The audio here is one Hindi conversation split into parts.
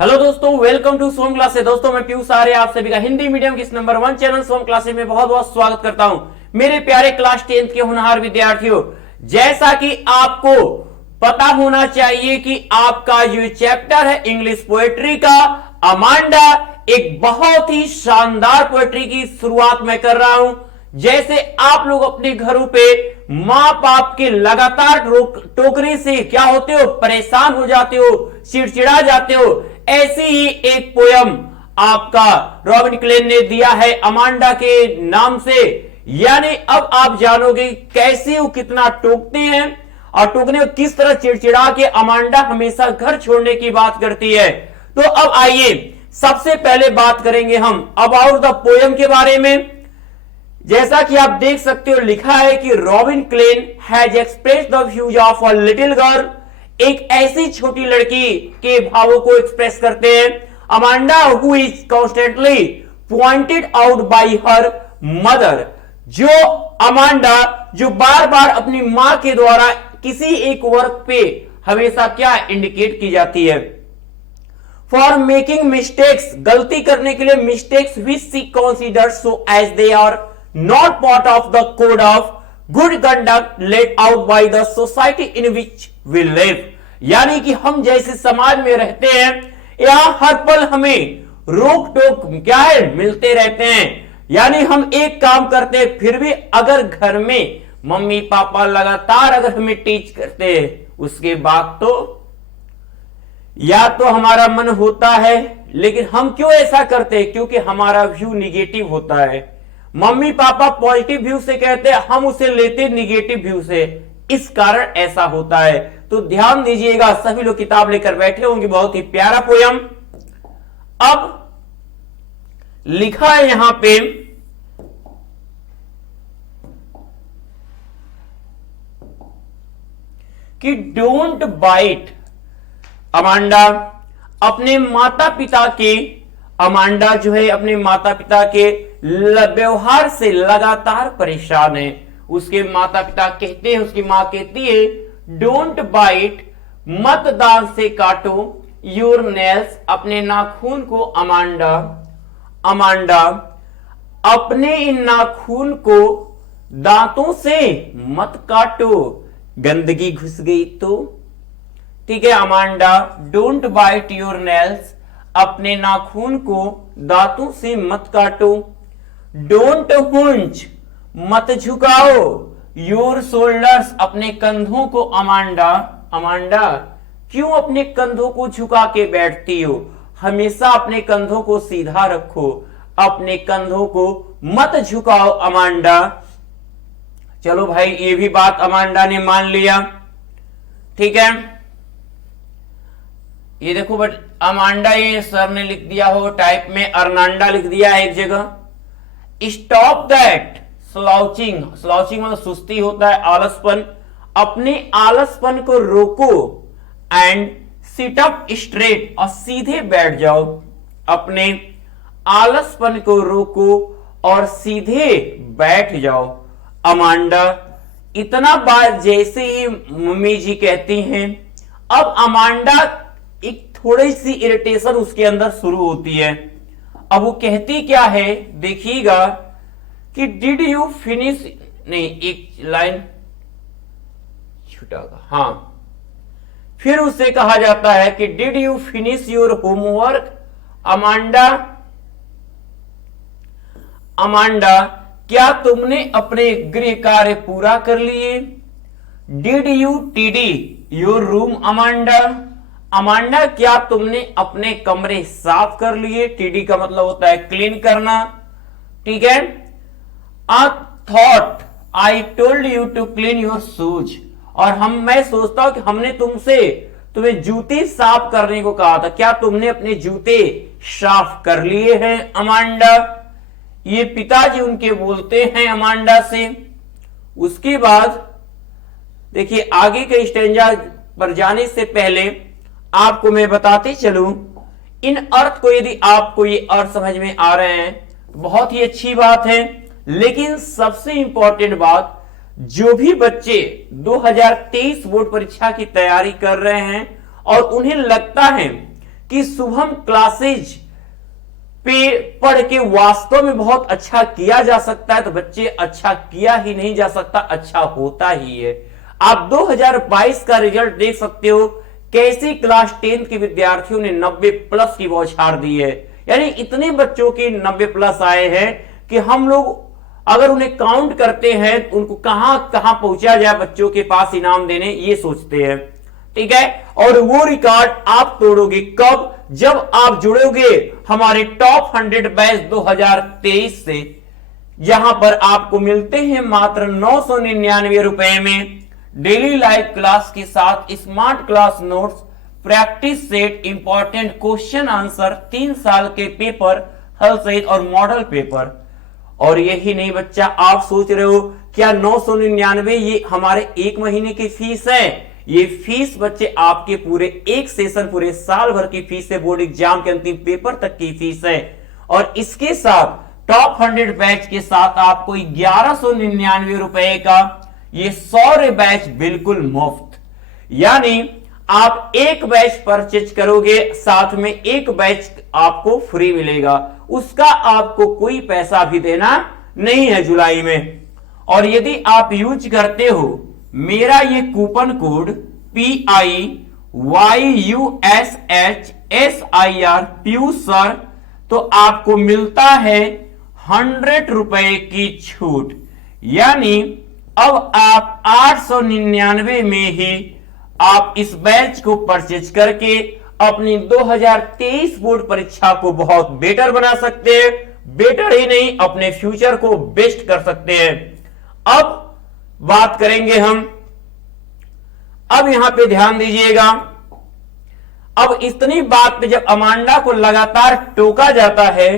हेलो दोस्तों, वेलकम टू सोम क्लासेस। दोस्तों मैं पीयूष आर्य आप सभी का हिंदी मीडियम के इस नंबर 1 चैनल सोम क्लासेस में बहुत बहुत स्वागत करता हूं। मेरे प्यारे क्लास 10th के होनहार विद्यार्थियों, जैसा कि आपको पता होना चाहिए कि आपका जो चैप्टर है इंग्लिश पोएट्री का अमांडा, एक बहुत ही शानदार पोएट्री की शुरुआत मैं कर रहा हूं। जैसे आप लोग अपने घरों पे मां बाप के लगातार टोकने से क्या होते हो, परेशान हो जाते हो, चिड़चिड़ा जाते हो, ऐसी ही एक पोयम आपका रॉबिन क्लेन ने दिया है अमांडा के नाम से। यानी अब आप जानोगे कैसे वो कितना टोकते हैं और टोकने को किस तरह चिड़चिड़ा के अमांडा हमेशा घर छोड़ने की बात करती है। तो अब आइए सबसे पहले बात करेंगे हम अबाउट द पोयम के बारे में। जैसा कि आप देख सकते हो लिखा है कि Robin Klein has expressed the views of a little girl, एक ऐसी छोटी लड़की के भावों को एक्सप्रेस करते हैं। Amanda who is constantly pointed out by her mother, जो अमांडा जो बार बार अपनी मां के द्वारा किसी एक वर्क पे हमेशा क्या इंडिकेट की जाती है। फॉर मेकिंग मिस्टेक्स, गलती करने के लिए mistakes which she considers so as they are not part of the code of good conduct laid out by the society in which we live. यानी कि हम जैसे समाज में रहते हैं, यहां हर पल हमें रोक टोक क्या है मिलते रहते हैं। यानी हम एक काम करते हैं, फिर भी अगर घर में मम्मी पापा लगातार अगर हमें टीच करते हैं, उसके बाद तो या तो हमारा मन होता है, लेकिन हम क्यों ऐसा करते हैं? क्योंकि हमारा व्यू निगेटिव होता है। मम्मी पापा पॉजिटिव व्यू से कहते हैं, हम उसे लेते निगेटिव व्यू से, इस कारण ऐसा होता है। तो ध्यान दीजिएगा, सभी लोग किताब लेकर बैठे होंगे। बहुत ही प्यारा पोयम। अब लिखा है यहां पे कि डोंट बाइट। अमांडा अपने माता पिता के अमांडा जो है अपने माता पिता के व्यवहार से लगातार परेशान है। उसके माता पिता कहते हैं, उसकी मां कहती है डोंट बाइट, मत दांत से काटो, योर नेल्स, अपने नाखून को। अमांडा अपने इन नाखून को दांतों से मत काटो, गंदगी घुस गई तो। ठीक है, Amanda don't bite your nails, अपने नाखून को दांतों से मत काटो। डोंट हुंच, मत झुकाओ, योर शोल्डर्स, अपने कंधों को। अमांडा क्यों अपने कंधों को झुका के बैठती हो? हमेशा अपने कंधों को सीधा रखो, अपने कंधों को मत झुकाओ अमांडा। चलो भाई, ये भी बात अमांडा ने मान लिया। ठीक है, ये देखो बट अमांडा, ये सर ने लिख दिया हो टाइप में, अर्नांडा लिख दिया है एक जगह। स्टॉप दैट स्लाउचिंग, स्लाउचिंग मतलब सुस्ती होता है, आलसपन। अपने आलसपन को रोको एंड सिट अप स्ट्रेट, और सीधे बैठ जाओ। अपने आलसपन को रोको और सीधे बैठ जाओ। अमांडा इतना बार जैसे ही मम्मी जी कहती हैं, अब अमांडा एक थोड़ी सी इरिटेशन उसके अंदर शुरू होती है। अब वो कहती क्या है देखिएगा कि डिड यू फिनिश, नहीं एक लाइन छूटा, हाँ, फिर उससे कहा जाता है कि did you finish your homework. Amanda क्या तुमने अपने गृह कार्य पूरा कर लिए? Did you TD your room. Amanda क्या तुमने अपने कमरे साफ कर लिए? टीडी का मतलब होता है क्लीन करना। ठीक है, a thought I told you to clean your shoes, और मैं सोचता हूं कि हमने तुम्हें जूते साफ करने को कहा था, क्या तुमने अपने जूते साफ कर लिए हैं? अमांडा, ये पिताजी उनके बोलते हैं अमांडा से। उसके बाद देखिए आगे के स्टेंजा पर जाने से पहले आपको मैं बताते चलूं इन अर्थ को, यदि आपको ये अर्थ समझ में आ रहे हैं बहुत ही अच्छी बात है। लेकिन सबसे इंपॉर्टेंट बात, जो भी बच्चे 2023 बोर्ड परीक्षा की तैयारी कर रहे हैं और उन्हें लगता है कि शुभम क्लासेज पे पढ़ के वास्तव में बहुत अच्छा किया जा सकता है, तो बच्चे अच्छा किया ही नहीं जा सकता, अच्छा होता ही है। आप 2022 का रिजल्ट देख सकते हो, कैसे क्लास 10 के विद्यार्थियों ने 90 प्लस की बौछार दी है। यानी इतने बच्चों के 90 प्लस आए हैं कि हम लोग अगर उन्हें काउंट करते हैं उनको कहां कहां पहुंचा जाए बच्चों के पास इनाम देने, ये सोचते हैं। ठीक है, और वो रिकॉर्ड आप तोड़ोगे कब? जब आप जुड़ोगे हमारे टॉप 100 बैच 2023 से, जहां पर आपको मिलते हैं मात्र 999 रुपए में डेली लाइव क्लास के साथ smart class notes, practice set, important question answer, 3 साल के पेपर हल सहित और मॉडल पेपर। और यही नहीं बच्चा, आप सोच रहे हो क्या 999 ये हमारे 1 महीने की फीस है? ये फीस बच्चे आपके पूरे एक सेशन, पूरे साल भर की फीस है, बोर्ड एग्जाम के अंतिम पेपर तक की फीस है। और इसके साथ टॉप 100 बैच के साथ आपको 1199 रुपए का ये 100 बैच बिल्कुल मुफ्त। यानी आप एक बैच परचेज करोगे, साथ में एक बैच आपको फ्री मिलेगा, उसका आपको कोई पैसा भी देना नहीं है जुलाई में। और यदि आप यूज करते हो मेरा ये कूपन कोड PIYUSHSIR PIUSSIR, तो आपको मिलता है 100 रुपए की छूट। यानी अब आप 899 में ही आप इस बैच को परचेज करके अपनी 2023 बोर्ड परीक्षा को बहुत बेटर बना सकते हैं। बेटर ही नहीं, अपने फ्यूचर को बेस्ट कर सकते हैं। अब बात करेंगे हम, अब यहां पे ध्यान दीजिएगा। अब इतनी बात पे जब अमांडा को लगातार टोका जाता है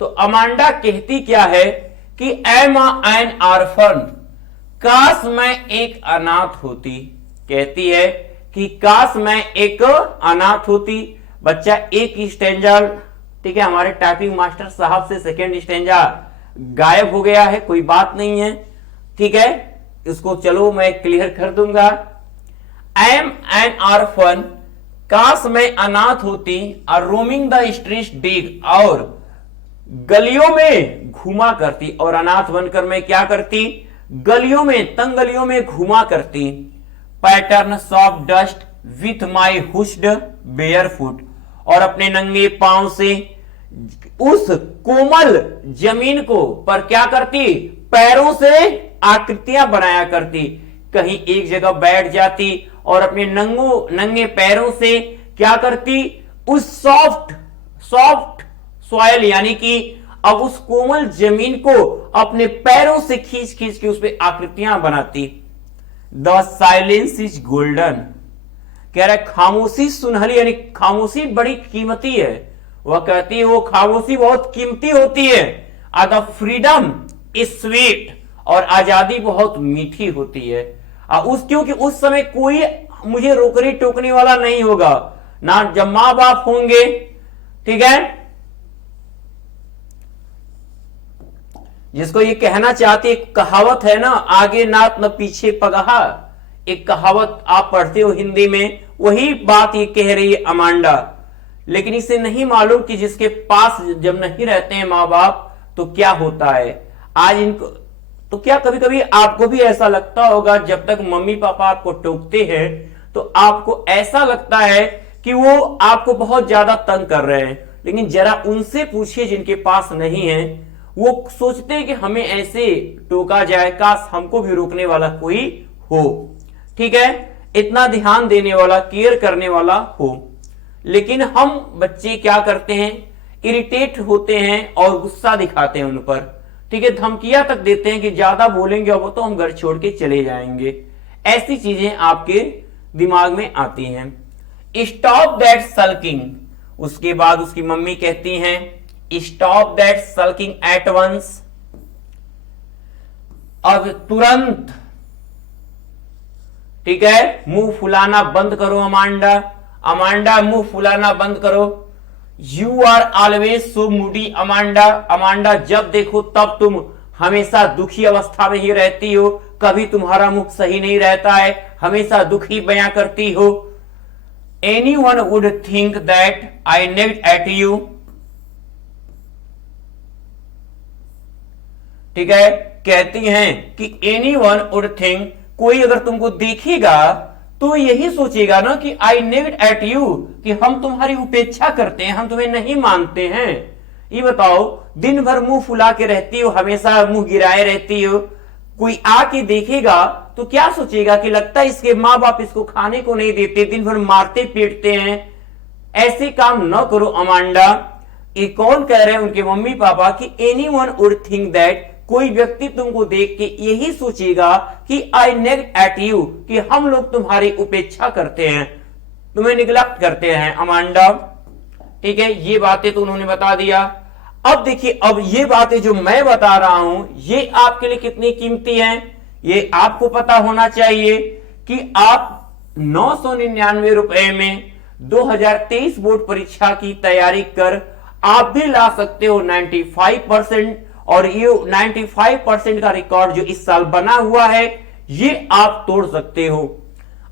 तो अमांडा कहती क्या है कि एम एन ऑर्फन, काश मैं एक अनाथ होती। कहती है कि काश मैं एक अनाथ होती। बच्चा एक स्टेंजा, ठीक है, हमारे टाइपिंग मास्टर साहब से सेकेंड स्टेंजा गायब हो गया है, कोई बात नहीं है, ठीक है, इसको चलो मैं क्लियर कर दूंगा। आई एम एन ऑर्फन, काश मैं अनाथ होती, और रोमिंग द स्ट्रीट डिग, और गलियों में घुमा करती। और अनाथ बनकर मैं क्या करती? गलियों में, तंग गलियों में घुमा करती। Pattern soft dust with my hushed bare foot, और अपने नंगे पांव से उस कोमल जमीन को पर क्या करती? पैरों से आकृतियां बनाया करती। कहीं एक जगह बैठ जाती और अपने नंगे पैरों से क्या करती? उस सॉफ्ट सॉइल, यानी कि अब उस कोमल जमीन को अपने पैरों से खींच खींच के उस पर आकृतियां बनाती। द साइलेंस इज गोल्डन, कह रहा है खामोशी सुनहरी, यानी खामोशी बड़ी कीमती है। वह कहती है वो खामोशी बहुत कीमती होती है। द फ्रीडम इज स्वीट, और आजादी बहुत मीठी होती है। क्योंकि उस समय कोई मुझे रोकने टोकने वाला नहीं होगा, ना जब मां बाप होंगे, ठीक है, जिसको ये कहना चाहती, एक कहावत है ना, आगे नात न पीछे पगहा, एक कहावत आप पढ़ते हो हिंदी में, वही बात ये कह रही है अमांडा। लेकिन इसे नहीं मालूम कि जिसके पास जब नहीं रहते हैं माँ बाप तो क्या होता है। आज इनको तो क्या कभी कभी आपको भी ऐसा लगता होगा, जब तक मम्मी पापा आपको टोकते हैं तो आपको ऐसा लगता है कि वो आपको बहुत ज्यादा तंग कर रहे हैं। लेकिन जरा उनसे पूछिए जिनके पास नहीं है, वो सोचते हैं कि हमें ऐसे टोका जाए, काश हमको भी रोकने वाला कोई हो, ठीक है, इतना ध्यान देने वाला, केयर करने वाला हो। लेकिन हम बच्चे क्या करते हैं? इरिटेट होते हैं और गुस्सा दिखाते हैं उन पर, ठीक है, धमकियां तक देते हैं कि ज्यादा बोलेंगे वो तो हम घर छोड़ के चले जाएंगे। ऐसी चीजें आपके दिमाग में आती हैं। स्टॉप दैट सल्किंग, उसके बाद उसकी मम्मी कहती हैं stop that sulking at once, अब तुरंत, ठीक है, मुंह फुलाना बंद करो अमांडा, अमांडा मुंह फुलाना बंद करो। You are always so moody Amanda, Amanda जब देखो तब तुम हमेशा दुखी अवस्था में ही रहती हो, कभी तुम्हारा मुख सही नहीं रहता है, हमेशा दुखी बयां करती हो। anyone would think that I nagged at you। ठीक है, कहती हैं कि anyone would think, कोई अगर तुमको देखेगा तो यही सोचेगा ना कि I nagged at you, कि हम तुम्हारी उपेक्षा करते हैं, हम तुम्हें नहीं मानते हैं। ये बताओ, दिन भर मुंह फुला के रहती हो, हमेशा मुंह गिराए रहती हो, कोई आके देखेगा तो क्या सोचेगा कि लगता है इसके माँ बाप इसको खाने को नहीं देते, दिन भर मारते पीटते हैं। ऐसे काम न करो अमांडा। ये कौन कह रहे हैं? उनके मम्मी पापा, कि एनीवन वुड थिंक दैट, कोई व्यक्ति तुमको देख के यही सोचेगा कि आई नेग्लेक्ट एट यू, कि हम लोग तुम्हारी उपेक्षा करते हैं, तुम्हें निगलेक्ट करते हैं अमांडा। ठीक है, ये बातें तो उन्होंने बता दिया। अब देखिए, अब ये बातें जो मैं बता रहा हूं ये आपके लिए कितनी कीमती हैं, ये आपको पता होना चाहिए कि आप 999 रुपए में 2023 बोर्ड परीक्षा की तैयारी कर आप भी ला सकते हो 95%। और ये 95% का रिकॉर्ड जो इस साल बना हुआ है ये आप तोड़ सकते हो।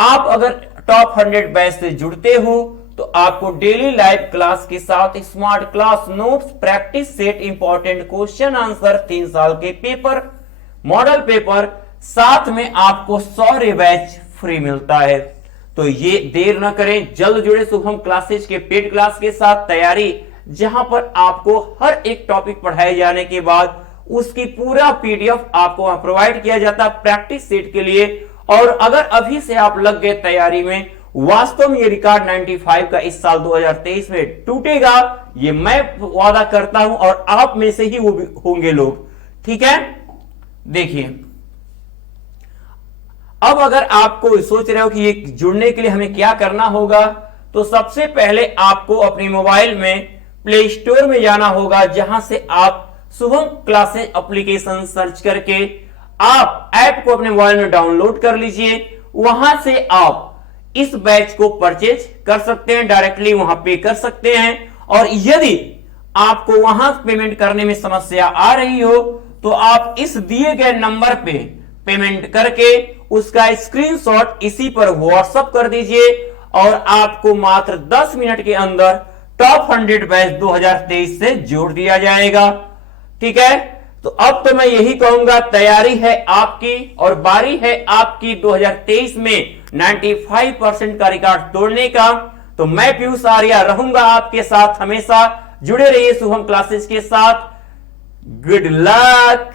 आप अगर टॉप 100 बैच से जुड़ते हो तो आपको डेली लाइव क्लास के साथ smart class notes, practice set, important question answer, 3 साल के पेपर, मॉडल पेपर, साथ में आपको 100 बैच फ्री मिलता है। तो ये देर न करें, जल्द जुड़े शुभम क्लासेज के पेड क्लास के साथ तैयारी, जहां पर आपको हर एक टॉपिक पढ़ाए जाने के बाद उसकी पूरा पीडीएफ आपको प्रोवाइड किया जाता है प्रैक्टिस सेट के लिए। और अगर अभी से आप लग गए तैयारी में, वास्तव में ये रिकॉर्ड 95 का इस साल 2023 में टूटेगा, ये मैं वादा करता हूं, और आप में से ही वो भी होंगे लोग। ठीक है, देखिए, अब अगर आपको सोच रहे हो कि ये जुड़ने के लिए हमें क्या करना होगा, तो सबसे पहले आपको अपने मोबाइल में प्ले स्टोर में जाना होगा, जहां से आप शुभम क्लासेज एप्लीकेशन सर्च करके आप ऐप को अपने मोबाइल में डाउनलोड कर लीजिए। वहां से आप इस बैच को परचेज कर सकते हैं, डायरेक्टली वहां पे कर सकते हैं। और यदि आपको वहां पेमेंट करने में समस्या आ रही हो तो आप इस दिए गए नंबर पे पेमेंट करके उसका स्क्रीनशॉट इसी पर व्हाट्सएप कर दीजिए, और आपको मात्र 10 मिनट के अंदर टॉप 100 बैच 2023 से जोड़ दिया जाएगा। ठीक है, तो अब तो मैं यही कहूंगा, तैयारी है आपकी और बारी है आपकी 2023 में 95% का रिकॉर्ड तोड़ने का। तो मैं पीयूष आर्या रहूंगा आपके साथ हमेशा। जुड़े रहिए शुभम क्लासेस के साथ। Good luck.